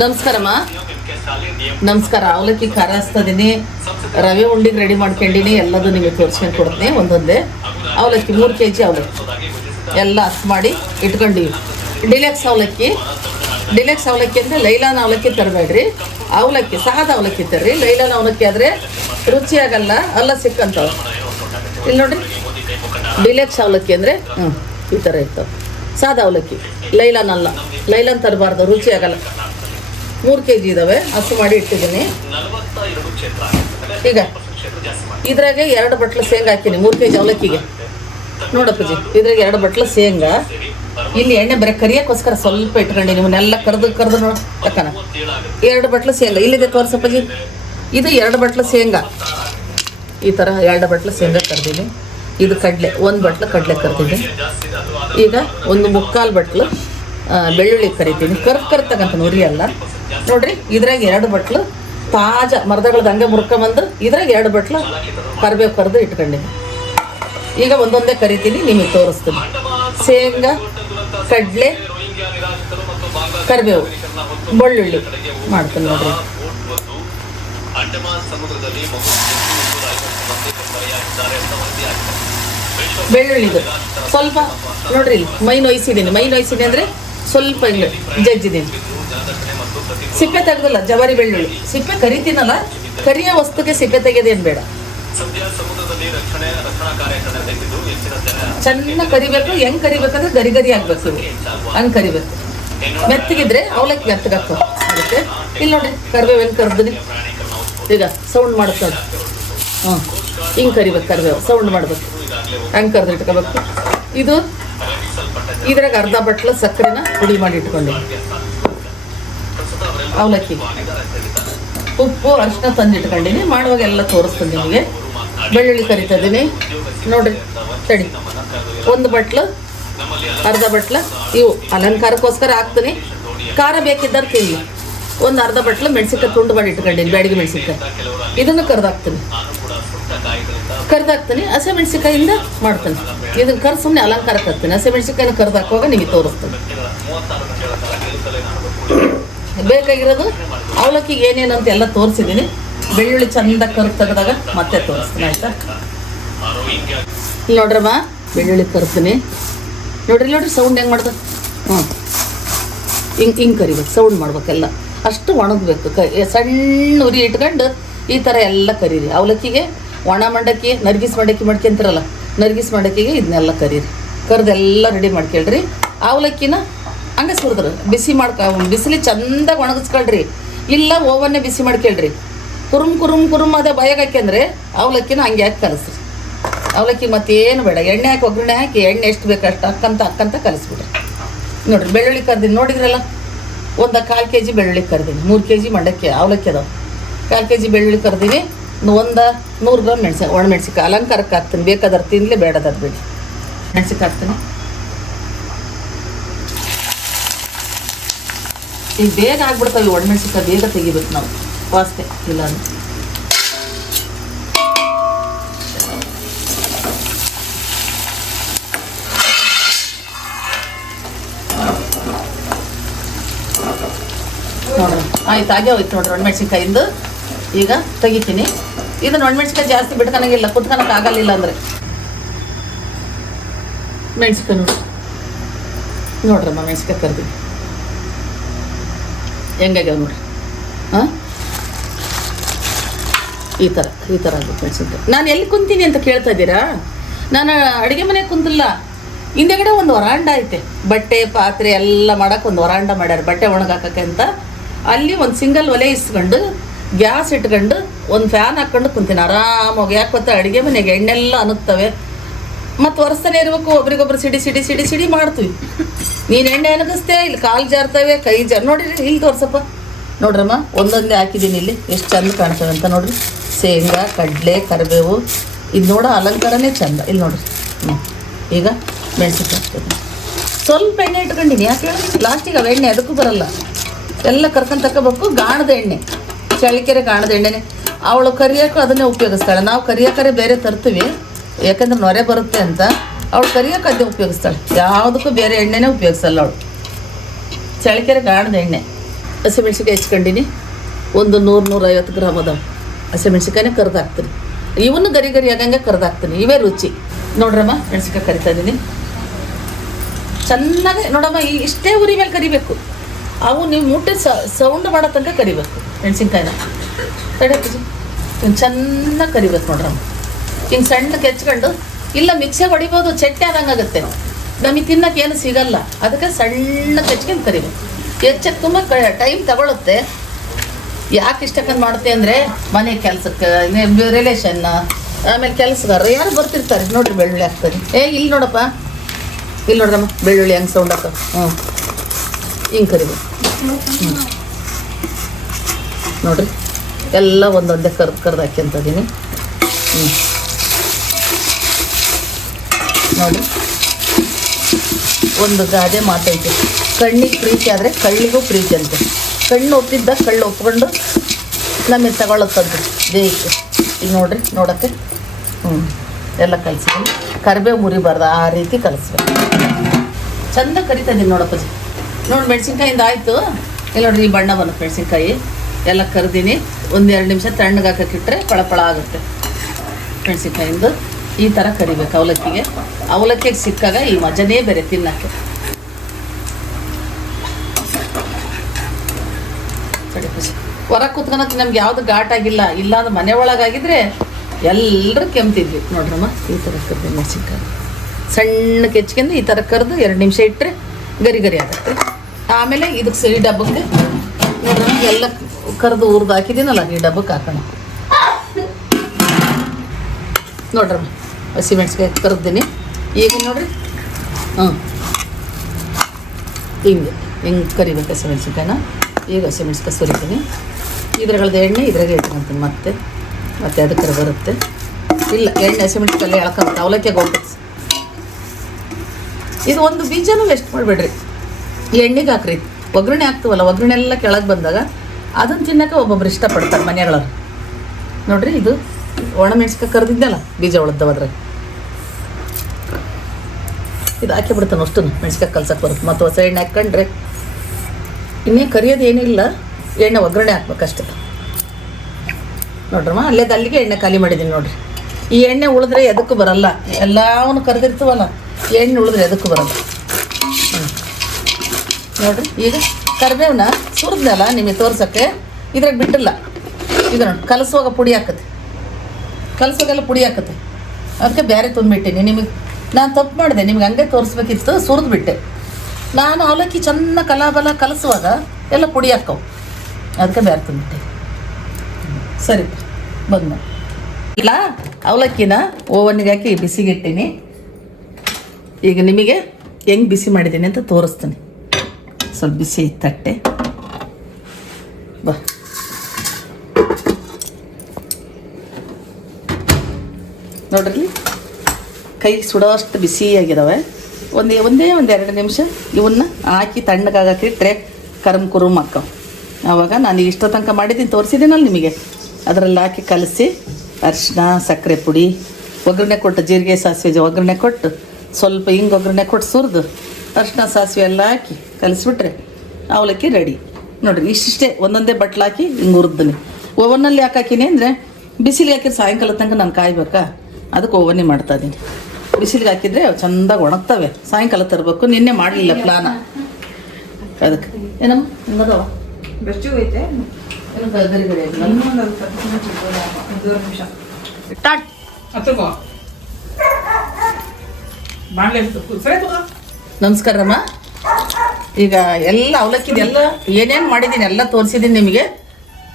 ನಮಸ್ಕಾರಮ್ಮ. ನಮಸ್ಕಾರ. ಅವಲಕ್ಕಿ ಖಾರ ಹಚ್ತಿದ್ದೀನಿ, ರವೆ ಉಂಡಿಗೆ ರೆಡಿ ಮಾಡ್ಕೊಂಡಿನಿ, ಎಲ್ಲದು ನಿಮಗೆ ತೋರಿಸ್ಕೊಂಡು ಕೊಡ್ತೀನಿ. ಒಂದೊಂದೇ ಅವಲಕ್ಕಿ 3 kg ಅವಲಕ್ಕಿ ಎಲ್ಲ ಹಸಿ ಮಾಡಿ ಇಟ್ಕೊಂಡಿವಿ. ಡಿಲೆಕ್ಸ್ ಅವಲಕ್ಕಿ ಅಂದರೆ ಲೈಲಾನ್ ಅವಲಕ್ಕಿ ತರಬೇಡ್ರಿ, ಅವಲಕ್ಕಿ ಸಾದ ಅವಲಕ್ಕಿ ತರ್ರಿ. ಲೈಲಾನ್ ಅವಲಕ್ಕಿ ಆದರೆ ರುಚಿಯಾಗಲ್ಲ, ಅಲ್ಲ ಸಿಕ್ಕಂತವ. ಇಲ್ಲಿ ನೋಡಿರಿ, ಡಿಲೆಕ್ಸ್ ಅವಲಕ್ಕಿ ಅಂದರೆ ಈ ಥರ ಇರ್ತವೆ. ಸಾದ ಅವಲಕ್ಕಿ ಲೈಲಾನ್ ಅಲ್ಲ, ಲೈಲಾನ್ ತರಬಾರ್ದು, ರುಚಿ ಆಗಲ್ಲ. 3 kg ಇದ್ದಾವೆ, ಹಸು ಮಾಡಿ ಇಟ್ಟಿದ್ದೀನಿ. ಈಗ ಇದ್ರಾಗೆ 2 ಬಟ್ಲು ಶೇಂಗಾ ಹಾಕಿನಿ 3 kg ಅವಲಕ್ಕಿಗೆ. ನೋಡಪ್ಪಜಿ, ಇದ್ರಾಗೆ 2 ಬಟ್ಲು ಶೇಂಗಾ. ಇಲ್ಲಿ ಎಣ್ಣೆ ಬರೀ ಕರಿಯೋಕ್ಕೋಸ್ಕರ ಸ್ವಲ್ಪ ಇಟ್ಕೊಂಡಿನಿ, ಇವನ್ನೆಲ್ಲ ಕರೆದು ನೋಡು ತಕ್ಕನ. 2 ಬಟ್ಲು ಶೇಂಗಾ ಇಲ್ಲಿದೆ, ತೋರ್ಸಪ್ಪಜಿ. ಇದು 2 ಬಟ್ಲು ಶೇಂಗಾ, ಈ ಥರ 2 ಬಟ್ಲು ಶೇಂಗಾ ಕರ್ದೀನಿ. ಇದು ಕಡಲೆ, 1 ಬಟ್ಲು ಕಡಲೆ ಕರ್ದಿದ್ದೀನಿ. ಈಗ 1/4 ಬಟ್ಲು ಬೆಳ್ಳುಳ್ಳಿ ಕರಿತೀನಿ, ಕರ್ತಕ್ಕಂಥ ಉರಿ ಅಲ್ಲ. ನೋಡ್ರಿ, ಇದ್ರಾಗ 2 ಬಟ್ಲು ತಾಜಾ ಮರದಗಳದ್ದು ಹಂಗೆ ಮುರ್ಕೊಂಬಂದು ಇದ್ರಾಗ 2 ಬಟ್ಲು ಕರಿಬೇವು ಕರೆದು ಇಟ್ಕೊಂಡಿನಿ. ಈಗ ಒಂದೊಂದೇ ಕರಿತೀನಿ, ನಿಮಗೆ ತೋರಿಸ್ತೀನಿ. ಶೇಂಗಾ, ಕಡಲೆ, ಕರಿಬೇವು, ಬೆಳ್ಳುಳ್ಳಿ ಮಾಡ್ತೀನಿ ನೋಡ್ರಿ. ಬೆಳ್ಳುಳ್ಳಿದು ಸ್ವಲ್ಪ ನೋಡ್ರಿ, ಮೈ ನೋಯಿಸಿದ್ದೀನಿ ಅಂದರೆ ಸ್ವಲ್ಪ ಹಿಂಗೆ ಜಜ್ಜಿದ್ದೀನಿ. ಸಿಪ್ಪೆ ತೆಗೆದಿಲ್ಲ, ಜವಾರಿ ಬೆಳ್ಳುಳ್ಳಿ. ಸಿಪ್ಪೆ ಕರಿತೀನಲ್ಲ, ಕರಿಯ ವಸ್ತುಗೆ ಸಿಪ್ಪೆ ತೆಗೆಯೋದೇನು ಬೇಡ. ಚೆನ್ನಾಗಿ ಕರಿಬೇಕು. ಹೆಂಗೆ ಕರಿಬೇಕಂದ್ರೆ ಗರಿ ಆಗಬೇಕು, ಹಂಗೆ ಕರಿಬೇಕು. ಮೆತ್ತಗಿದ್ರೆ ಅವಲಕ್ಕಿ ಮೆತ್ತಗಾಗ್ತವೆ. ಅದಕ್ಕೆ ಇಲ್ಲಿ ನೋಡ್ರಿ, ಕರಿಬೇವು ಹೆಂಗೆ ಕರ್ದಿನಿ. ಈಗ ಸೌಂಡ್ ಮಾಡುತ್ತೆ ಅದು. ಹಿಂಗೆ ಕರಿಬೇಕು, ಕರಿಬೇವು ಸೌಂಡ್ ಮಾಡಬೇಕು, ಹಂಗೆ ಕರೆದು ಇಟ್ಕೋಬೇಕು. ಇದು ಇದ್ರಾಗ 1/2 ಬಟ್ಲು ಸಕ್ಕರೆನ ಪುಡಿ ಮಾಡಿ ಇಟ್ಕೊಂಡಿನಿ. ಅವಲಕ್ಕಿ ಉಪ್ಪು ಅರಿಶಿನ ತಂದು ಇಟ್ಕೊಂಡಿನಿ, ಮಾಡುವಾಗ ಎಲ್ಲ ತೋರಿಸ್ತೀನಿ ನಿಮಗೆ. ಬೆಳ್ಳುಳ್ಳಿ ಕರಿತಿದ್ದೀನಿ ನೋಡ್ರಿ, ತಡಿ. 1 ಬಟ್ಲು, 1/2 ಬಟ್ಲು ಇವು ಅಲಂಕಾರಕ್ಕೋಸ್ಕರ ಹಾಕ್ತೀನಿ. ಖಾರ ಬೇಕಿದ್ದಾರೆ ತಿನ್ನಿ. 1/2 ಬಟ್ಲು ಮೆಣಸಿನ್ಕಾಯಿ ತುಂಡು ಮಾಡಿ ಇಟ್ಕೊಂಡಿನಿ, ಬ್ಯಾಡಿಗೆ ಮೆಣಸಿನ್ಕಾಯಿ. ಇದನ್ನು ಕರೆದಾಕ್ತೀನಿ. ಹಸೆ ಮೆಣಸಿನ್ಕಾಯಿಂದ ಮಾಡ್ತೀನಿ. ಇದನ್ನು ಕರೆದು ಸುಮ್ಮನೆ ಅಲಂಕಾರಕ್ಕೆ ಹಾಕ್ತೀನಿ. ಹಸೆ ಮೆಣಸಿನ್ಕಾಯಿನ ಕರೆದು ಹಾಕುವಾಗ ನಿಮಗೆ ತೋರಿಸ್ತೀನಿ. ಬೇಕಾಗಿರೋದು ಅವಲಕ್ಕಿಗೆ ಏನೇನಂತ ಎಲ್ಲ ತೋರಿಸಿದ್ದೀನಿ. ಬೆಳ್ಳುಳ್ಳಿ ಚಂದ ಕರ್ದು ತೆಗೆದಾಗ ಮತ್ತೆ ತೋರಿಸ್ತೀನಿ, ಆಯಿತಾ? ಇಲ್ಲಿ ನೋಡ್ರಮ್ಮ, ಬೆಳ್ಳುಳ್ಳಿ ಕರ್ತೀನಿ. ನೋಡ್ರಿ ಸೌಂಡ್ ಹೆಂಗೆ ಮಾಡ್ದೆ. ಹಿಂಗೆ ಕರಿಬೇಕು, ಸೌಂಡ್ ಮಾಡ್ಬೇಕೆಲ್ಲ. ಅಷ್ಟು ಒಣಗಬೇಕು. ಸಣ್ಣ ಉರಿ ಇಟ್ಕೊಂಡು ಈ ಥರ ಎಲ್ಲ ಕರೀರಿ. ಅವಲಕ್ಕಿಗೆ ಒಣ ಮಂಡಕ್ಕಿ, ನರ್ಗಿಸ್ ಮಂಡಕ್ಕಿ ಮಾಡ್ಕೊಂತೀರಲ್ಲ, ನರ್ಗಿಸ್ ಮಂಡಕ್ಕಿಗೆ ಇದನ್ನೆಲ್ಲ ಕರೀರಿ. ಕರೆದೆಲ್ಲ ರೆಡಿ ಮಾಡ್ಕೊಳ್ರಿ. ಅವಲಕ್ಕಿನ ಹಂಗೆ ಸುರಿದ್ರಿ, ಬಿಸಿಲಿ ಚಂದಾಗಿ ಒಣಗಿಸ್ಕೊಳ್ರಿ. ಇಲ್ಲ ಓವನ್ನೇ ಬಿಸಿ ಮಾಡ್ಕೊಳ್ರಿ. ಕುರುಮ್ ಅದೇ ಬಯಗೆ ಹಾಕ್ಯಂದ್ರೆ ಅವಲಕ್ಕಿನ ಹಂಗೆ ಹಾಕಿ ಕಲಿಸ್ರಿ. ಅವಲಕ್ಕಿ ಮತ್ತೇನು ಬೇಡ, ಎಣ್ಣೆ ಹಾಕಿ ಒಗ್ಗರಣೆ ಹಾಕಿ ಎಣ್ಣೆ ಎಷ್ಟು ಬೇಕು ಅಷ್ಟು ಹಾಕ್ಕಂತ ಕಲಿಸ್ಬಿಡ್ರಿ. ನೋಡಿರಿ, ಬೆಳ್ಳುಳ್ಳಿ ಕರ್ದೀನಿ ನೋಡಿದ್ರಲ್ಲ. 1/4 kg ಬೆಳ್ಳುಳ್ಳಿ ಕರ್ದೀನಿ. 3 kg ಮಂಡಕ್ಕಿ ಅವಲಕ್ಕಿ ಅದಾವೆ. 1/4 kg ಬೆಳ್ಳುಳ್ಳಿ ಕರ್ದೀನಿ. 100 ಗ್ರಾಮ್ ಒಣ ಮೆಣಸಿನ್ಕಾಯಿ ಅಲಂಕಾರಕ್ಕೆ ಹಾಕ್ತೀನಿ. ಬೇಕಾದ್ರೆ ತಿನ್ನಲಿ, ಬೇಡದಾದ್ರೆ ಬಿಡಿ. ಮೆಣಸಿನ್ಕಾಯಿ ಹಾಕ್ತೀನಿ. ಈಗ ಬೇಗ ಆಗ್ಬಿಡ್ತಾವೆ ಒಣ ಮೆಣಸಿನ್ಕಾಯಿ, ಬೇಗ ತೆಗಿಬೇಕು ನಾವು, ವಾಸನೆ ಇಲ್ಲ ಅಂದ್ರೆ. ನೋಡ್ರಿ, ಆಯ್ತು, ಹಾಗೆ ಹೋಯ್ತು ನೋಡ್ರಿ ಒಣಮೆಣ್ಸಿನ್ಕಾಯಿಂದ. ಈಗ ತೆಗಿತೀನಿ. ಇದನ್ನು ಒಣಮೆಣ್ಸಿನ್ಕಾಯಿ ಜಾಸ್ತಿ ಬಿಟ್ಕೊಳಂಗಿಲ್ಲ, ಕುತ್ಕೊಳಕ್ಕೆ ಆಗಲಿಲ್ಲ ಅಂದರೆ. ಮೆಣಸಿನ್ಕಾಯಿ ನೋಡ್ರಮ್ಮ, ಮೆಣಸಿನ್ಕಾಯಿ ಕರ್ದೀನಿ ಹೆಂಗಾಗ್ಯಾವ ನೋಡ್ರಿ. ಈ ಥರ ಆಗುತ್ತೆ ಮೆಣಸಿನ್ಕಾಯಿ. ನಾನು ಎಲ್ಲಿ ಕುಂತೀನಿ ಅಂತ ಕೇಳ್ತಾ ಇದ್ದೀರಾ? ನಾನು ಅಡುಗೆ ಮನೆಗೆ ಕುಂತಿಲ್ಲ. ಹಿಂದೆಗಡೆ ಒಂದು ವರಾಂಡ ಐತೆ, ಬಟ್ಟೆ ಪಾತ್ರೆ ಎಲ್ಲ ಮಾಡೋಕೆ ಒಂದು ವರಾಂಡ ಮಾಡ್ಯಾರ, ಬಟ್ಟೆ ಒಣಗಾಕಕ್ಕೆ ಅಂತ. ಅಲ್ಲಿ ಒಂದು ಸಿಂಗಲ್ ಒಲೆ ಇಸ್ಕೊಂಡು, ಗ್ಯಾಸ್ ಇಟ್ಕೊಂಡು, ಒಂದು ಫ್ಯಾನ್ ಹಾಕ್ಕೊಂಡು ಕುಂತೀನಿ ಆರಾಮಾಗಿ. ಯಾಕೆ ಗೊತ್ತಾ, ಅಡುಗೆ ಮನೆಗೆ ಎಣ್ಣೆಲ್ಲ ಅನುಗ್ತವೆ, ಮತ್ತು ಒರೆಸ್ತಾನೆ ಇರಬೇಕು. ಒಬ್ರಿಗೊಬ್ರು ಸಿಡಿ ಮಾಡ್ತೀವಿ. ನೀನು ಎಣ್ಣೆ ಅನಗಿಸ್ತೇ, ಇಲ್ಲಿ ಕಾಲು ಜಾರ್ತವೆ, ಕೈ ನೋಡಿರಿ, ಇಲ್ಲಿ ತೋರ್ಸಪ್ಪ. ನೋಡ್ರಮ್ಮ, ಒಂದೊಂದೇ ಹಾಕಿದ್ದೀನಿ ಇಲ್ಲಿ, ಎಷ್ಟು ಚಂದ ಕಾಣ್ತವೆ ಅಂತ ನೋಡ್ರಿ. ಶೇಂಗಾ, ಕಡಲೆ, ಕರಿಬೇವು, ಇದು ನೋಡೋ ಅಲಂಕಾರನೇ ಚಂದ. ಇಲ್ಲಿ ನೋಡ್ರಿ. ಈಗ ಮೆಣಸಿನ್ಕಾಯಿ ಹಾಕ್ತೀನಿ. ಸ್ವಲ್ಪ ಎಣ್ಣೆ ಇಟ್ಕೊಂಡಿನಿ. ಯಾಕೆ ಲಾಸ್ಟಿಗೆ ಅವು ಎಣ್ಣೆ ಅದಕ್ಕೂ ಬರಲ್ಲ, ಎಲ್ಲ ಕರ್ಕೊಂಡು ತಗೋಬೇಕು. ಗಾಣದ ಎಣ್ಣೆ, ಚಳಿಕೆರೆ ಗಾಣದ ಎಣ್ಣೆನೇ. ಅವಳು ಕರಿಯೋಕ್ಕೂ ಅದನ್ನೇ ಉಪಯೋಗಿಸ್ತಾಳೆ. ನಾವು ಕರಿಯೋಕರೆ ಬೇರೆ ತರ್ತೀವಿ, ಯಾಕಂದ್ರೆ ನೊರೆ ಬರುತ್ತೆ ಅಂತ. ಅವಳು ಕರಿಯೋಕೆ ಅದೇ ಉಪಯೋಗಿಸ್ತಾಳೆ, ಯಾವುದಕ್ಕೂ ಬೇರೆ ಎಣ್ಣೆನೇ ಉಪಯೋಗಿಸಲ್ಲ ಅವಳು. ಚಳಿಕೆರೆ ಗಾಣದ ಎಣ್ಣೆ. ಹಸಿಮೆಣ್ಸಿಕಾಯಿ ಹೆಚ್ಕೊಂಡಿನಿ. ಒಂದು 100-150 ಗ್ರಾಮ್ ಅದಾವೆ. ಹಸಿಮೆಣ್ಸಿಕಾಯಿನೇ ಕರ್ದು ಹಾಕ್ತೀನಿ. ಇವನು ಗರಿ ಗರಿ ಆಗಂಗೆ ಕರ್ದು ಹಾಕ್ತೀನಿ. ಇವೇ ರುಚಿ. ನೋಡ್ರಮ್ಮ, ಮೆಣಸಿನ್ಕಾಯಿ ಕರಿತಾ ಇದ್ದೀನಿ ಚೆನ್ನಾಗಿ. ನೋಡಮ್ಮ, ಇಷ್ಟೇ ಉರಿ ಮೇಲೆ ಕರಿಬೇಕು. ಅವು ನೀವು ಮುಟ್ಟೆ ಸೌಂಡ್ ಮಾಡೋ ತನಕ ಕರಿಬೇಕು ಮೆಣಸಿನ್ಕಾಯಿನ. ತಡೆಪಿ ಹಿಂಗೆ ಚೆನ್ನಾಗಿ ಕರಿಬೇಕು ನೋಡ್ರಮ್ಮ. ಹಿಂಗೆ ಸಣ್ಣಕ್ಕೆ ಹೆಚ್ಕೊಂಡು, ಇಲ್ಲ ಮಿಕ್ಸಿಗೆ ಹೊಡಿಬೋದು, ಚಟ್ನಿ ಆದಂಗಾಗುತ್ತೆ. ನಮಗೆ ತಿನ್ನೋಕೆ ಏನು ಸಿಗಲ್ಲ. ಅದಕ್ಕೆ ಸಣ್ಣಕ್ಕೆ ಹೆಚ್ಕೊಂಡು ಕರಿಬೇಕು. ಹೆಚ್ಚಕ್ಕೆ ತುಂಬ ಟೈಮ್ ತಗೊಳುತ್ತೆ. ಯಾಕೆ ಇಷ್ಟಕ್ಕಂದು ಮಾಡುತ್ತೆ ಅಂದರೆ, ಮನೆ ಕೆಲಸಕ್ಕೆ, ರಿಲೇಷನ್ನ, ಆಮೇಲೆ ಕೆಲಸಗಾರರು ಯಾರು ಬರ್ತಿರ್ತಾರೆ. ನೋಡಿರಿ, ಬೆಳ್ಳುಳ್ಳಿ ಹಾಕ್ತಾರೆ. ಇಲ್ಲಿ ನೋಡಪ್ಪ, ಇಲ್ಲಿ ನೋಡ್ರಮ್ಮ, ಬೆಳ್ಳುಳ್ಳಿ ಹೆಂಗೆ ಸೌಂಡ್ ಹಾಕೋದು. ಹಿಂಗೆ ಕರಿಬೇಕು. ನೋಡಿರಿ, ಎಲ್ಲ ಒಂದೊಂದೇ ಕರ್ದು ಹಾಕ್ಯಂತಿದ್ದೀನಿ. ನೋಡಿ, ಒಂದು ಗಾದೆ ಮಾತೈತೆ, ಕಣ್ಣಿಗೆ ಪ್ರೀತಿ ಆದರೆ ಕಳ್ಳಿಗೂ ಪ್ರೀತಿ ಅಂತೆ. ಕಣ್ಣು ಒಪ್ಪಿದ್ದ ಕಳ್ಳು ಒಪ್ಕೊಂಡು ನಮಗೆ ತಗೊಳ್ಳೋಕ್ಕಂತ ದೇಹಕ್ಕೆ. ಈಗ ನೋಡಿರಿ, ನೋಡೋಕ್ಕೆ ಎಲ್ಲ ಕಲಿಸಿದ್ದೀನಿ. ಕರಿಬೇವು ಮುರಿಬಾರ್ದು, ಆ ರೀತಿ ಕಲಿಸ್ಬೇಕು. ಚೆಂದ ಕರಿತಾ ಇದ್ದೀನಿ ನೋಡಪ್ಪಾಜಿ. ನೋಡಿ, ಮೆಣಸಿನ್ಕಾಯಿಂದ ಆಯಿತು. ಇಲ್ಲಿ ನೋಡಿರಿ, ಈ ಬಣ್ಣ ಬಂತು ಮೆಣಸಿನ್ಕಾಯಿ. ಎಲ್ಲ ಕರ್ದೀನಿ. 1-2 ನಿಮಿಷ ತಣ್ಣಗೆ ಹಾಕಿಟ್ರೆ ಪಳಪಳ ಆಗುತ್ತೆ. ಮೆಣಸಿನ್ಕಾಯಿಂದ ಈ ಥರ ಕರಿಬೇಕು. ಅವಲಕ್ಕಿಗೆ ಸಿಕ್ಕಾಗ ಈ ಮಜನೇ ಬೇರೆ ತಿನ್ನೋಕ್ಕೆ. ಹೊರಗೆ ಕೂತ್ಕೊಳಕ್ಕೆ ನಮ್ಗೆ ಯಾವುದು ಘಾಟಾಗಿಲ್ಲ. ಇಲ್ಲಾಂದ್ರೆ ಮನೆ ಒಳಗಾಗಿದ್ರೆ ಎಲ್ಲರೂ ಕೆಮ್ತಿದ್ವಿ. ನೋಡ್ರಮ್ಮ, ಈ ಥರ ಕರ್ದು ಮೆಣಸಿನ್ಕಾಯಿ ಸಣ್ಣಕ್ಕೆ ಹೆಚ್ಕೊಂಡು ಈ ಥರ ಕರೆದು 2 ನಿಮಿಷ ಇಟ್ಟರೆ ಗರಿ ಗರಿ ಆಗುತ್ತೆ. ಆಮೇಲೆ ಇದಕ್ಕೆ ಈ ಡಬ್ಬಕ್ಕೆ ನೋಡ್ರಮ್ಮ, ಎಲ್ಲ ಕರೆದು ಹುರಿದು ಹಾಕಿದ್ದೀನಲ್ಲ, ಈ ಡಬ್ಬಕ್ಕೆ ಹಾಕೋಣ. ನೋಡ್ರಮ್ಮ, ಹಸಿಮೆಣ್ಸಿಕಾಯಿ ಕರೆದಿನಿ. ಈಗ ನೋಡಿರಿ, ಹಿಂಗೆ ಕರಿಬೇಕು ಹಸಿಮೆಣ್ಸಿಕಾಯಿನ. ಈಗ ಹಸಿಮೆಣ್ಸಿಕಾಯಿ ಸುರಿತೀನಿ. ಇದ್ರಗಳದ್ದು ಎಣ್ಣೆ ಇದ್ರಾಗೆ ಇಟ್ಕೊಂತೀನಿ. ಮತ್ತೆ ಅದಕ್ಕೆ ಬರುತ್ತೆ. ಇಲ್ಲ, ಎಣ್ಣೆ ಹಸಿಮೆಣ್ಸಿಕಾಯಿ ಎಳ್ಕೊಂತ ಅವಲಕ್ಕಿಗೆ ಹೋಗ್ಬೇಕು. ಇದು ಒಂದು ಬೀಜನೂ ವೇಸ್ಟ್ ಮಾಡಿಬಿಡ್ರಿ. ಎಣ್ಣೆಗೆ ಹಾಕ್ರಿ. ಒಗ್ಗರಣೆ ಹಾಕ್ತೀವಲ್ಲ, ಒಗ್ಗರಣೆ ಎಲ್ಲ ಕೆಳಗೆ ಬಂದಾಗ ಅದನ್ನು ತಿನ್ನೋಕೆ ಒಬ್ಬೊಬ್ರು ಇಷ್ಟಪಡ್ತಾರೆ ಮನೆಯೊಳಗೆ. ನೋಡಿರಿ, ಇದು ಒಣಮೆಣ್ಸಿಕಾಯಿ ಕರೆದಿದ್ದಲ್ಲ, ಬೀಜ ಉಳಿದವ ಇದು ಹಾಕಿ ಬಿಡ್ತಾನೆ. ಅಷ್ಟು ಮೆಣ್ಸಿಕಾಯಿ ಕಲ್ಸಕ್ಕೆ ಬರುತ್ತೆ. ಮತ್ತು ಹೊಸ ಎಣ್ಣೆ ಹಾಕ್ಕೊಂಡ್ರೆ ಇನ್ನೇ ಕರಿಯೋದು ಏನಿಲ್ಲ, ಎಣ್ಣೆ ಒಗ್ಗರಣೆ ಹಾಕ್ಬೇಕಷ್ಟೆ. ನೋಡ್ರಮ್ಮ, ಅಲ್ಲಿಗೆ ಎಣ್ಣೆ ಖಾಲಿ ಮಾಡಿದ್ದೀನಿ. ನೋಡಿರಿ, ಈ ಎಣ್ಣೆ ಉಳಿದ್ರೆ ಎದಕ್ಕೂ ಬರಲ್ಲ. ಎಲ್ಲವೂ ಕರೆದಿರ್ತೀವಲ್ಲ, ಎಣ್ಣೆ ಉಳಿದ್ರೆ ಎದಕ್ಕೂ ಬರಲ್ಲ. ನೋಡಿರಿ, ಈಗ ಕರಿಬೇವನ್ನ ಸುರಿದ್ನಲ್ಲ ನಿಮಗೆ ತೋರ್ಸೋಕ್ಕೆ, ಇದ್ರಾಗ ಬಿಟ್ಟಿಲ್ಲ. ಇದು ನೋಡಿ, ಕಲಸುವಾಗ ಪುಡಿ ಹಾಕತ್ತೆ. ಕಲಸುವಾಗೆಲ್ಲ ಪುಡಿ ಹಾಕತ್ತೆ. ಅದಕ್ಕೆ ಬೇರೆ ತುಂಬಿಟ್ಟಿನಿ. ನಿಮಗೆ ನಾನು ತಪ್ಪು ಮಾಡಿದೆ, ನಿಮ್ಗೆ ಹಂಗೆ ತೋರಿಸ್ಬೇಕಿತ್ತು, ಸುರಿದ್ಬಿಟ್ಟೆ. ನಾನು ಅವಲಕ್ಕಿ ಚೆನ್ನಾಗಿ ಕಲಾಬಲ ಕಲಸುವಾಗ ಎಲ್ಲ ಪುಡಿ ಹಾಕವು, ಅದಕ್ಕೆ ಬೇರೆ ತುಂಬಿಟ್ಟೆ. ಸರಿ, ಬಂದು ಇಲ್ಲ, ಅವಲಕ್ಕಿನ ಓವನ್ನಿಗೆ ಹಾಕಿ ಬಿಸಿಗೆ ಇಟ್ಟೀನಿ. ಈಗ ನಿಮಗೆ ಹೆಂಗೆ ಬಿಸಿ ಮಾಡಿದ್ದೀನಿ ಅಂತ ತೋರಿಸ್ತೀನಿ. ಸ್ವಲ್ಪ ಬಿಸಿ ತಟ್ಟೆ ಬಾ. ನೋಡ್ರಿ, ಕೈ ಸುಡೋಷ್ಟು ಬಿಸಿಯಾಗಿದ್ದಾವೆ. ಒಂದೇ 1-2 ನಿಮಿಷ ಇವನ್ನ ಹಾಕಿ ತಣ್ಣಗಾಗಕ್ಕಿಟ್ರೆ ಕರಮ್ ಕುರುಮ್ ಹಾಕವು. ಆವಾಗ ನಾನು ಇಷ್ಟ ತನಕ ಮಾಡಿದ್ದೀನಿ, ತೋರಿಸಿದ್ದೀನಲ್ಲ ನಿಮಗೆ. ಅದರಲ್ಲಿ ಹಾಕಿ ಕಲಸಿ ಅರಿಶಿನ, ಸಕ್ಕರೆ ಪುಡಿ, ಒಗ್ಗರಣೆ ಕೊಟ್ಟು, ಜೀರಿಗೆ ಸಾಸಿವೆ ಒಗ್ಗರಣೆ ಕೊಟ್ಟು, ಸ್ವಲ್ಪ ಹಿಂಗೆ ಒಗ್ಗರಣೆ ಕೊಟ್ಟು ಸುರಿದು ಅರಿಶಿನ ಸಾಸಿವೆ ಎಲ್ಲ ಹಾಕಿ ಕಲಿಸ್ಬಿಟ್ರೆ ಅವಲಕ್ಕಿ ರೆಡಿ. ನೋಡಿರಿ, ಇಷ್ಟಿಷ್ಟೇ ಒಂದೊಂದೇ ಬಟ್ಲು ಹಾಕಿ ಹಿಂಗೆ ಹುರಿದ್ದೀನಿ. ಓವನ್ನಲ್ಲಿ ಹಾಕಿನಿ ಅಂದರೆ ಬಿಸಿಲಿಗೆ ಹಾಕಿದ್ರೆ ಸಾಯಂಕಾಲ ತನಕ ನಾನು ಕಾಯ್ಬೇಕಾ, ಅದಕ್ಕೆ ಓವನ್ನೇ ಮಾಡ್ತಾಯಿದ್ದೀನಿ. ಬಿಸಿಲಿಗೆ ಹಾಕಿದರೆ ಚೆಂದಾಗಿ ಒಣಗ್ತವೆ. ಸಾಯಂಕಾಲ ತರಬೇಕು. ನಿನ್ನೆ ಮಾಡಲಿಲ್ಲ ಪ್ಲಾನ ಅದಕ್ಕೆ. ಏನಮ್ಮ ಹಿಂಗದವ ಬೆಚ್ಚು ಐತೆ, ಗರಿ ಗರಿ ನಮಸ್ಕಾರಮ್ಮ. ಈಗ ಎಲ್ಲ ಅವಲಕ್ಕಿದೆಲ್ಲ ಏನೇನು ಮಾಡಿದ್ದೀನಿ ಎಲ್ಲ ತೋರಿಸಿದ್ದೀನಿ ನಿಮಗೆ.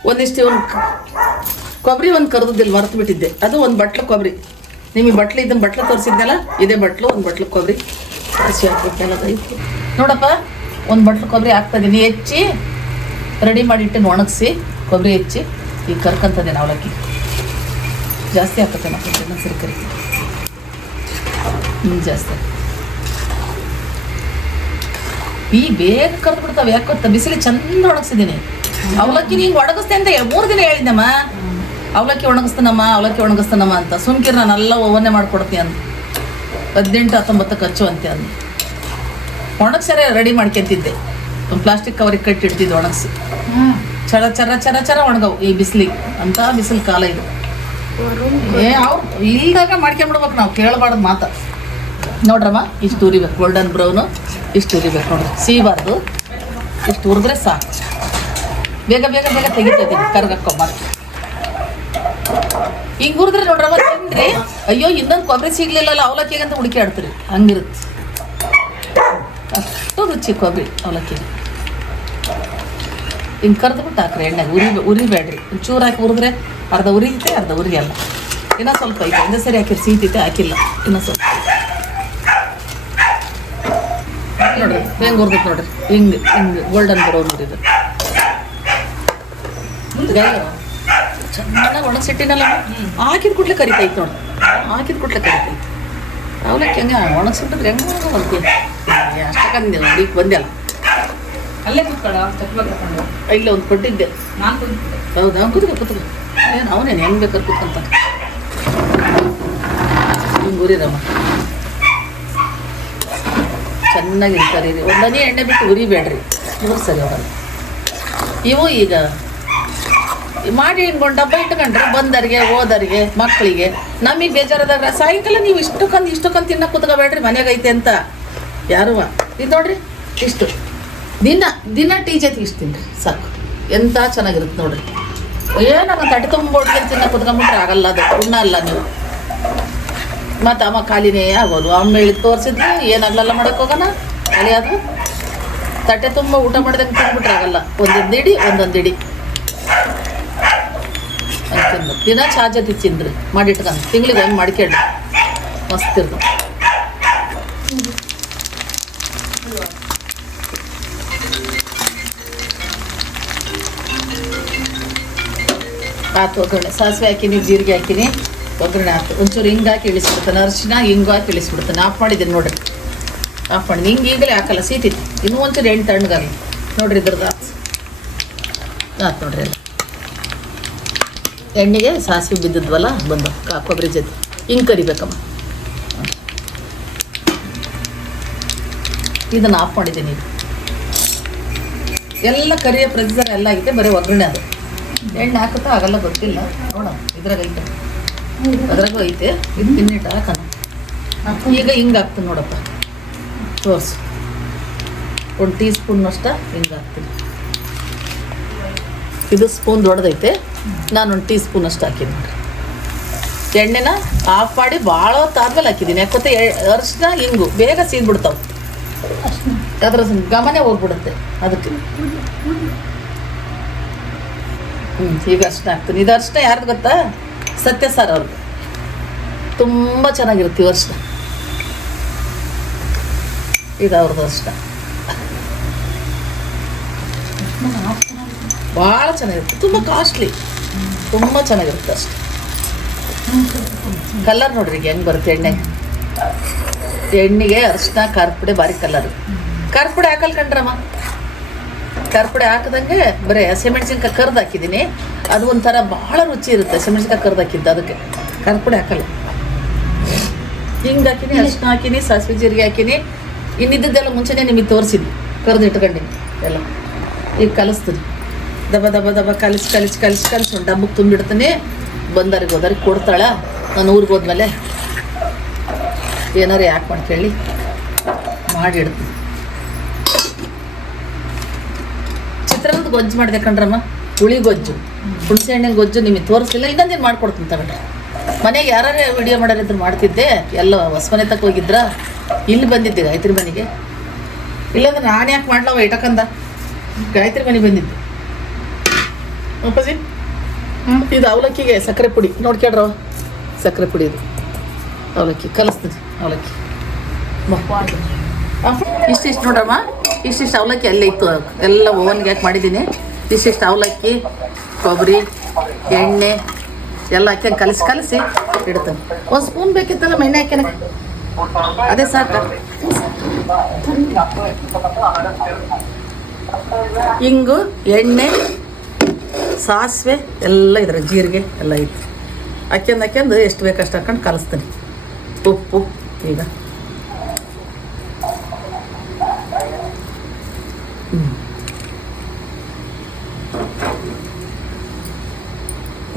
ಒಂದಿಷ್ಟು ಕೊಬ್ಬರಿ ಒಂದು ಕರೆದಿದ್ದಿಲ್ಲ, ಮರೆತು ಬಿಟ್ಟಿದ್ದೆ. ಅದು ಒಂದು ಬಟ್ಲು ಕೊಬ್ಬರಿ. ನಿಮಗೆ ಬಟ್ಲು ಇದನ್ನು ಬಟ್ಲು ತೋರಿಸಿದ್ನಲ್ಲ, ಇದೇ ಬಟ್ಲು. ಒಂದು ಬಟ್ಲು ಕೊಬ್ಬರಿ ಹಸಿ ಹಾಕ್ಬೇಕೆಲ್ಲ ಐತಿ ನೋಡಪ್ಪ. ಒಂದು ಬಟ್ಲು ಕೊಬ್ಬರಿ ಹಾಕ್ತಾಯಿದ್ದೀನಿ. ಹೆಚ್ಚಿ ರೆಡಿ ಮಾಡಿಟ್ಟು ಒಣಗಿಸಿ ಕೊಬ್ಬರಿ ಹೆಚ್ಚಿ ಈಗ ಕರ್ಕೊಂತದೇನೆ ಅವಲಕ್ಕಿ. ಜಾಸ್ತಿ ಹಾಕತ್ತೆ ಮತ್ತೆ ಸರಿ ಕರಿ ಜಾಸ್ತಿ ಈ ಬೇಗ ಕರೆದು ಬಿಡ್ತಾವೆ. ಯಾಕೆ ಗೊತ್ತಾ, ಬಿಸಿಲಿ ಚಂದ ಒಣಗಿಸಿದ್ದೀನಿ. ಅವಲಕ್ಕಿ ಹಿಂಗೆ ಒಣಗಿಸ್ತೆ ಅಂತ 3 ದಿನ ಹೇಳಿದ್ದಮ್ಮ. ಅವಲಕ್ಕಿ ಒಣಗಿಸ್ತಾನಮ್ಮ ಅಂತ. ಸುಮ್ಕಿರ್ ನಾನೆಲ್ಲ ಓವನ್ನೇ ಮಾಡ್ಕೊಡ್ತೀನಿ ಅಂತ 18-19 ಖರ್ಚು ಅಂತೆ ಅಂದು ಒಣಗಿಸ್ಯಾರೆ ರೆಡಿ ಮಾಡ್ಕೊಂತಿದ್ದೆ. ಒಂದು ಪ್ಲಾಸ್ಟಿಕ್ ಕವರಿಗೆ ಕಟ್ಟಿಡ್ತಿದ್ದು ಒಣಗಿಸಿ. ಚರ ಚರ ಚರ ಚರ ಒಣಗವು ಈ ಬಿಸಿಲಿಗೆ. ಅಂತ ಬಿಸಿಲು ಕಾಲ ಇದು. ಅವ್ರು ಇಲ್ದಾಗ ಮಾಡ್ಕೊಂಬಿಡ್ಬೇಕು, ನಾವು ಕೇಳಬಾರ್ದು ಮಾತು. ನೋಡ್ರಮ್ಮ, ಇಷ್ಟು ಉರಿಬೇಕು, ಗೋಲ್ಡನ್ ಬ್ರೌನು ಇಷ್ಟು ಉರಿಬೇಕು ನೋಡ್ರಿ, ಸೀಬಾರ್ದು. ಇಷ್ಟು ಹುರಿದ್ರೆ ಸಾಕು. ಬೇಗ ಬೇಗ ಬೇಗ ತೆಗಿತಿದ್ದೀನಿ ಕರ್ಗಕ್ಕೋ ಮತ್ತೆ. ಹಿಂಗೆ ಹುರಿದ್ರೆ ನೋಡ್ರಮ್ಮ ತಿಂದ್ರಿ, ಅಯ್ಯೋ ಇನ್ನೊಂದು ಕೊಬ್ಬರಿ ಸಿಗ್ಲಿಲ್ಲಲ್ಲ ಅವಲಕ್ಕಿಗೆ ಅಂತ ಹುಡುಕಿ ಆಡ್ತೀರಿ, ಹಂಗಿರುತ್ತೆ. ಅಷ್ಟು ರುಚಿ ಕೊಬ್ಬರಿ ಅವಲಕ್ಕಿ. ಹಿಂಗೆ ಕರೆದ್ಬಿಟ್ಟು ಹಾಕ್ರಿ ಎಣ್ಣೆಗೆ. ಉರಿಬೇಡ್ರಿ, ಚೂರು ಹಾಕಿ ಹುರಿದ್ರೆ ಅರ್ಧ ಉರಿಯುತ್ತೆ, ಅರ್ಧ ಉರಿಯಲ್ಲ. ಇನ್ನೂ ಸ್ವಲ್ಪ ಐತೆ, ಒಂದೇ ಸರಿ ಹಾಕಿರಿ ಸೀತೈತೆ, ಹಾಕಿಲ್ಲ ಇನ್ನೂ ಸ್ವಲ್ಪ. ನೋಡ್ರಿ ಹೆಂಗೆ ಹುರಿದೈತೆ ನೋಡ್ರಿ, ಹಿಂಗೆ ಗೋಲ್ಡನ್ ಬ್ರೌನ್ ಹುರಿದು. ಚೆನ್ನಾಗಿ ಒಣಗಿಸಿಟ್ಟಿನಲ್ಲ, ಹಾಕಿದ ಕೂಡಲೇ ಕರಿತೈತೆ ನೋಡಿ, ಹಾಕಿದ ಕೂಡಲೇ ಕರಿತೈತೆ. ಅವಲಕ್ಕಿ ಹಂಗೆ ಒಣಗಿಸಿಟ್ಟಿದ್ರೆ ಹೆಂಗೆ ಹೊಲ್ತೀನಿ ಅಷ್ಟಕ್ಕಂದು ಹುಡುಗಿ ಬಂದೆಲ್ಲ. ಅಲ್ಲೇ ಕೂತ್ಕೊಳ್ಳ ಕರ್ಕೊಂಡು ಇಲ್ಲೇ ಒಂದು ಕೊಟ್ಟಿದ್ದೆ ನಾನು. ಹೌದಾ, ಕೂತ್ಕೊ. ಏನು ಅವನೇನು ಹೆಂಗೆ ಬೇಕಾದ್ರೆ ಕೂತ್ಕೊಂತ ಹಿಂಗೆ ಉರಿರಮ್ಮ. ಚೆನ್ನಾಗಿ ಕರೀರಿ, ಒಂದನೇ ಎಣ್ಣೆ ಬಿಟ್ಟು ಉರಿಬೇಡ್ರಿ, ಇವ್ರು ಸರಿ ಹೋಗಲ್ಲ. ಇವು ಈಗ ಮಾಡಿ ಹಿಂಗೊಂಡು ಡಬ್ಬ ಇಟ್ಕೊಂಡ್ರೆ ಬಂದರಿಗೆ ಹೋದರಿಗೆ ಮಕ್ಕಳಿಗೆ ನಮಗೆ ಬೇಜಾರದಾಗ ಸಾಯಂಕಾಲ ನೀವು ಇಷ್ಟಕ್ಕಂದು ತಿನ್ನಕ್ಕೆ ಕೂತ್ಕೋಬೇಡ್ರಿ, ಮನೆಗೆ ಐತೆ ಅಂತ ಯಾರು. ಇದು ನೋಡ್ರಿ ಇಷ್ಟು ದಿನ ಟೀ ಜೊತೆ ಇಷ್ಟು ತಿನ್ರಿ ಸಾಕು, ಎಂಥ ಚೆನ್ನಾಗಿರುತ್ತೆ ನೋಡ್ರಿ. ಏನೋ ತಟ್ಟೆ ತುಂಬ ಒಟ್ಟಿಗೆ ತಿನ್ನಕ್ಕೆ ಕುತ್ಕೊಂಡ್ಬಿಟ್ರೆ ಆಗಲ್ಲ, ಅದು ಉಣ್ಣ ಅಲ್ಲ ನೀವು. ಮತ್ತು ಅಮ್ಮ ಖಾಲಿನೇ ಆಗೋದು. ಅಮ್ಮ ಹೇಳಿ ತೋರಿಸಿದ್ರು ಏನಾಗಲ್ಲ ಮಾಡೋಕ್ಕೆ ಹೋಗೋಣ, ಖಾಲಿ ಅದು ತಟ್ಟೆ ತುಂಬ ಊಟ ಮಾಡಿದಂಗೆ ತಿಂದ್ಬಿಟ್ರೆ ಆಗಲ್ಲ. ಒಂದೊಂದು ಇಡಿ ತಿಂದು ದಿನ ಚಾ ಜೊತೆ ತಿಂದ್ರಿ ಮಾಡಿಟ್ಕೊಂಡು ತಿಂಗಳಿಗೆ ಒಂದು ಮಾಡ್ಕೊಂಡು ಮಸ್ತ್ ಇರ್ತಾವೆ. ಆತು ಒಗ್ಗರಣೆ, ಸಾಸಿವೆ ಹಾಕಿನಿ, ಜೀರಿಗೆ ಹಾಕಿನಿ, ಒಗ್ಗರಣೆ ಆಯ್ತು. ಒಂಚೂರು ಹಿಂಗೆ ಹಾಕಿ ಇಳಿಸ್ಬಿಡ್ತಾನೆ, ಅರಿಶಿನ ಹಿಂಗೆ ಹಾಕಿ ಇಳಿಸ್ಬಿಡ್ತಾನೆ. ಆಫ್ ಮಾಡಿದ್ದೀನಿ ನೋಡಿರಿ, ಆಫ್ ಮಾಡಿ. ಹಿಂಗೆ ಈಗಲೇ ಹಾಕಲ್ಲ, ಸೀತಿತ್ತು. ಇನ್ನೂ ಒಂಚೂರು ಎಣ್ಣೆ ತಣ್ಣಗಾಗಿ ನೋಡಿರಿ, ಇದ್ರದ್ದು ಆಯ್ತು ನೋಡ್ರಿ. ಎಲ್ಲ ಎಣ್ಣೆಗೆ ಸಾಸಿವೆ ಬಿದ್ದಿದ್ವಲ್ಲ ಬಂದು ಕೊಬ್ಬರಿ ಜೊತೆ ಹಿಂಗೆ ಕರಿಬೇಕಮ್ಮ. ಇದನ್ನು ಆಫ್ ಮಾಡಿದ್ದೀನಿ. ಎಲ್ಲ ಕರಿಯ ಪ್ರೊಸೀಜರ್ ಎಲ್ಲ ಆಗಿದೆ, ಬರೀ ಒಗ್ಗರಣೆ ಅದು. ಎಣ್ಣೆ ಹಾಕುತ್ತಾ ಆಗಲ್ಲ ಗೊತ್ತಿಲ್ಲ, ನೋಡೋಣ. ಇದ್ರಾಗ ಐತೆ, ಅದ್ರಾಗೂ ಐತೆ. ಇದು ತಿನ್ನಿಟ್ಟು ಹಾಕೋಣ. ಈಗ ಹಿಂಗೆ ಹಾಕ್ತೀನಿ ನೋಡಪ್ಪ, ತೋರಿಸು. 1 ಟೀ ಸ್ಪೂನ್ನಷ್ಟ ಹಿಂಗೆ ಹಾಕ್ತೀನಿ. ಇದು ಸ್ಪೂನ್ ದೊಡ್ಡದೈತೆ, ನಾನು 1 ಟೀ ಸ್ಪೂನಷ್ಟು ಹಾಕಿನಿ ನೋಡಿರಿ. ಎಣ್ಣೆನ ಆಫ್ ಮಾಡಿ ಭಾಳ ಹೊತ್ತಾದ್ಮೇಲೆ ಹಾಕಿದ್ದೀನಿ. ಯಾಕೊತ್ತೆ ಅರಿಶಿನ ಹಿಂಗು ಬೇಗ ಸೀದ್ಬಿಡ್ತಾವೆ, ಅದ್ರ ಗಮನ ಹೋಗ್ಬಿಡುತ್ತೆ ಅದಕ್ಕೆ. ಈಗ ಅರಿಶಿನ ಹಾಕ್ತೀನಿ. ಇದು ಅರಿಶಿನ ಯಾರ್ದು ಗೊತ್ತಾ? ಸತ್ಯ ಸರ್ ಅವ್ರದ್ದು. ತುಂಬ ಚೆನ್ನಾಗಿರುತ್ತೆ ಈ ಅರಿಶಿನ. ಇದು ಅವ್ರದ್ದು ಅರಿಶಿನ ಭಾಳ ಚೆನ್ನಾಗಿರುತ್ತೆ, ತುಂಬ ಕಾಸ್ಟ್ಲಿ, ತುಂಬ ಚೆನ್ನಾಗಿರುತ್ತೆ ಅಷ್ಟೆ. ಕಲರ್ ನೋಡ್ರಿ ಈಗ ಹೆಂಗೆ ಬರುತ್ತೆ ಎಣ್ಣೆಗೆ ಅರಿಶಿನ ಖಾರದ ಪುಡಿ ಭಾರಿ ಕಲರು. ಖಾರದ ಪುಡಿ ಹಾಕಲ್ಕಂಡ್ರಮ್ಮ, ಖಾರದ ಪುಡಿ ಹಾಕಿದಂಗೆ ಬರೀ ಹಸಿಮೆಣ್ಸಿನ್ಕಾಯಿ ಕರ್ದು ಹಾಕಿದ್ದೀನಿ. ಅದು ಒಂಥರ ಭಾಳ ರುಚಿ ಇರುತ್ತೆ, ಹಸಿಮೆಣ್ಸಿನ್ಕಾಯಿ ಕರ್ದು ಹಾಕಿದ್ದು. ಅದಕ್ಕೆ ಖಾರದ ಪುಡಿ ಹಾಕಲ್ಲ. ಹಿಂಗೆ ಹಾಕಿನಿ, ಅರಿಶಿನ ಹಾಕಿನಿ, ಸಾಸಿವೆ ಜೀರಿಗೆ ಹಾಕಿನಿ. ಇನ್ನಿದ್ದೆಲ್ಲ ಮುಂಚೆನೇ ನಿಮಗೆ ತೋರಿಸಿದ್ವಿ, ಕರೆದು ಇಟ್ಕೊಂಡಿನಿ ಎಲ್ಲ. ಈಗ ಕಲಿಸ್ತೀನಿ, ದಬ ದಬ ದಬ ಕಲಿಸಿ ಒಂದು ಡಬ್ಬಕ್ಕೆ ತುಂಬಿಡ್ತೀನಿ. ಬಂದರಿಗೆ ಹೋದರಿಗೆ ಕೊಡ್ತಾಳ. ನಾನು ಊರಿಗೆ ಹೋದ್ಮೇಲೆ ಏನಾರು ಯಾಕೆ ಮಾಡಿ ಕೇಳಿ ಮಾಡಿಡ್ತೀನಿ. ಚಿತ್ರಾನ್ನದ ಗೊಜ್ಜು ಮಾಡಿದೆ ಕಣ್ರಮ್ಮ, ಹುಳಿ ಗೊಜ್ಜು, ಹುಣಸೆ ಹಣ್ಣಿನ ಗೊಜ್ಜು ನಿಮಗೆ ತೋರಿಸಲಿಲ್ಲ. ಇನ್ನೊಂದೇನು ಮಾಡ್ಕೊಡ್ತೀನಿ ತಗೊಂಡ್ರೆ. ಮನೆಗೆ ಯಾರೇ ವಿಡಿಯೋ ಮಾಡೋರಿದ್ರು ಮಾಡ್ತಿದ್ದೆ. ಎಲ್ಲ ಹೊಸಮನೆ ತಕ್ಕ ಹೋಗಿದ್ರ, ಇಲ್ಲಿ ಬಂದಿದ್ದೆ ಗಾಯತ್ರಿ ಮನೆಗೆ. ಇಲ್ಲಾಂದ್ರೆ ನಾನು ಯಾಕೆ ಮಾಡ್ಲವ ಇಟಕಂದ ಗಾಯತ್ರಿ ಮನೆಗೆ ಬಂದಿದ್ದೆ. ಅಪ್ಪಾಜಿ ಇದು ಅವಲಕ್ಕಿಗೆ ಸಕ್ಕರೆ ಪುಡಿ ನೋಡ್ಕೊಳ್ರವ, ಸಕ್ಕರೆ ಪುಡಿ ಇದು ಅವಲಕ್ಕಿ ಕಲಿಸ್ತೀನಿ. ಅವಲಕ್ಕಿ ಇಷ್ಟಿಷ್ಟು ನೋಡ್ರಮ್ಮ, ಇಷ್ಟಿಷ್ಟು ಅವಲಕ್ಕಿ ಅಲ್ಲೇ ಇತ್ತು, ಎಲ್ಲ ಓವನ್ಗೆ ಹಾಕಿ ಮಾಡಿದ್ದೀನಿ. ಇಷ್ಟಿಷ್ಟು ಅವಲಕ್ಕಿ, ಕೊಬ್ಬರಿ, ಎಣ್ಣೆ ಎಲ್ಲ ಹಾಕಿ ಕಲಿಸಿ ಇಡ್ತೀನಿ. ಒಂದು ಸ್ಪೂನ್ ಬೇಕಿತ್ತಲ್ಲ ಎಣ್ಣೆ ಹಾಕ್ಯಾನ, ಅದೇ ಸಾಕು. ಹಿಂಗು, ಎಣ್ಣೆ, ಸಾಸಿವೆ ಎಲ್ಲ ಇದ್ರ, ಜೀರಿಗೆ ಎಲ್ಲ ಇತ್ತು. ಹಾಕ್ಯಂದು ಎಷ್ಟು ಬೇಕಷ್ಟು ಹಾಕೊಂಡು ಕಲಿಸ್ತೀನಿ. ಉಪ್ಪು ಈಗ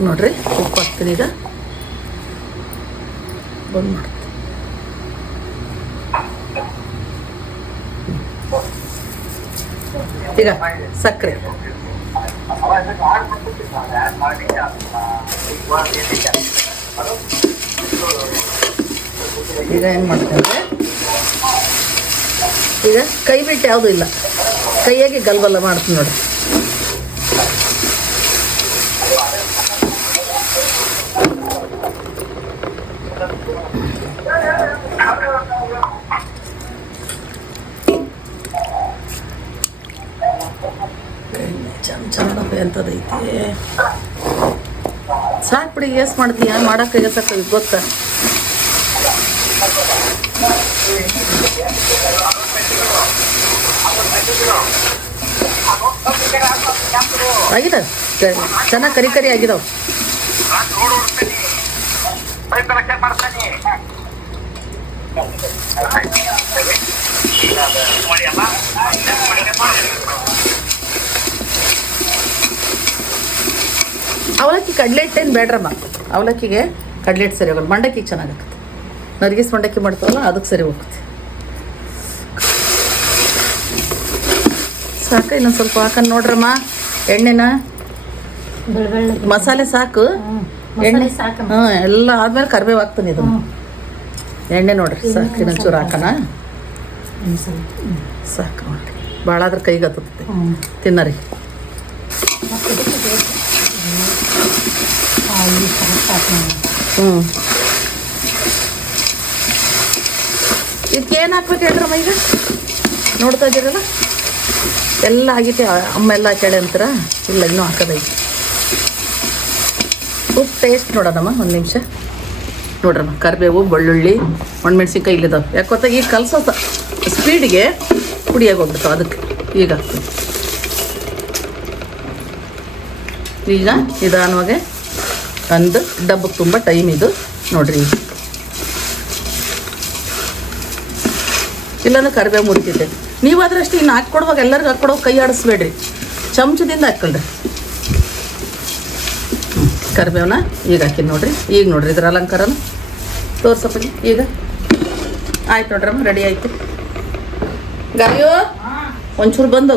ನೋಡ್ರಿ ಉಪ್ಪು ಹಾಕ್ತೀನಿ ಈಗ. ಬಂದ್ ಮಾಡ್ತೀನಿ. ಈಗ ಸಕ್ಕರೆ ಈಗ ಏನು ಮಾಡ್ತೇವೆ, ಈಗ ಕೈ ಬಿಟ್ಟು ಯಾವುದೂ ಇಲ್ಲ, ಕೈಯಾಗಿ ಗಲ್ಬಲ್ಲ ಮಾಡ್ತೀನಿ ನೋಡಿ. ಚಂದಪ್ಪ ಎಂಥದೈತಿ. ಸಾಕು ಬಿಡಿ, ಏಸ್ ಮಾಡ್ತೀಯ ಮಾಡೋಕ್ಕೆ ಸಾಕು ಗೊತ್ತಾ. ಆಗಿದಾವೆ ಚೆನ್ನಾಗಿ ಕರಿ ಕರಿ ಆಗಿದಾವೆ. ಅವಲಕ್ಕಿ ಕಡಲೆ ಹಿಟ್ಟೇನು ಬೇಡ್ರಮ್ಮ, ಅವಲಕ್ಕಿಗೆ ಕಡಲೆ ಹಿಟ್ಟು ಸರಿ ಹೋಗಲ್ಲ, ಮಂಡಕ್ಕಿಗೆ ಚೆನ್ನಾಗಾಗುತ್ತೆ. ನರ್ಗಿಸ್ ಮಂಡಕ್ಕಿ ಮಾಡ್ತಾವಲ್ಲ ಅದಕ್ಕೆ ಸರಿ ಹೋಗುತ್ತೆ. ಸಾಕು, ಇನ್ನೊಂದು ಸ್ವಲ್ಪ ಹಾಕೊಂಡು ನೋಡ್ರಮ್ಮ ಎಣ್ಣೆನ. ಮಸಾಲೆ ಸಾಕು, ಎಣ್ಣೆ ಸಾಕು. ಹಾಂ, ಎಲ್ಲ ಆದ್ಮೇಲೆ ಕರಿಬೇವು ಹಾಕ್ತೀನಿ. ಇದು ಎಣ್ಣೆ ನೋಡ್ರಿ ಸಾಕು, ಇನ್ನೊಂಚೂರು ಹಾಕೋಣ. ಸಾಕು ನೋಡ್ರಿ, ಭಾಳ ಆದ್ರೆ ಕೈಗೆ ಹತ್ತುತ್ತೆ ತಿನ್ನರಿ. ಇದಕ್ಕೆ ಏನು ಹಾಕ್ಬೇಕು ಹೇಳ್ರಮ್ಮ? ಈಗ ನೋಡ್ತಾ ಇದ್ದೀರಲ್ಲ ಎಲ್ಲ ಆಗೈತೆ. ಅಮ್ಮ ಎಲ್ಲ ಕೆಳೆ ಅಂತಾರ, ಇಲ್ಲ ಇನ್ನೂ ಹಾಕೋದೈತಿ. ಉಪ್ಪು ಟೇಸ್ಟ್ ನೋಡೋಣಮ್ಮ ಒಂದು ನಿಮಿಷ. ನೋಡ್ರಮ್ಮ, ಕರಿಬೇವು, ಬೆಳ್ಳುಳ್ಳಿ, ಒಣಮೆಣ್ಸಿನ್ಕಾಯಿ ಇಲ್ಲಿದ್ದಾವೆ. ಯಾಕೊತ್ತ ಈಗ ಕಲಸೋ ಸ್ಪೀಡಿಗೆ ಪುಡಿಯಾಗಿ ಹೋಗ್ಬಿಡ್ತಾವೆ, ಅದಕ್ಕೆ ಈಗ ಹಾಕ್ತೀನಿ. ಈಗ ನಿಧಾನವಾಗಿ ಒಂದು ಡಬ್ಬಕ್ಕೆ ತುಂಬ ಟೈಮ್ ಇದು ನೋಡ್ರಿ. ಇಲ್ಲಾಂದ್ರೆ ಕರಿಬೇವು ಮುರಿತಿದ್ದೆ. ನೀವಾದ್ರೆ ಅಷ್ಟೇ, ಇನ್ನು ಹಾಕ್ಕೊಡುವಾಗ ಎಲ್ಲರಿಗೂ ಹಾಕ್ಕೊಡೋ ಕೈ ಆಡಿಸ್ಬೇಡ್ರಿ, ಚಮಚದಿಂದ ಹಾಕ್ಕೊಳ್ರಿ. ಕರಿಬೇವನ್ನ ಈಗ ಹಾಕಿ ನೋಡ್ರಿ. ಈಗ ನೋಡ್ರಿ ಇದ್ರ ಅಲಂಕಾರನ ತೋರ್ಸಪ್ಪ. ಈಗ ಆಯ್ತು ನೋಡ್ರಮ್ಮ, ರೆಡಿ ಆಯ್ತು. ಗಾಯೋ ಒಂಚೂರು ಬಂದು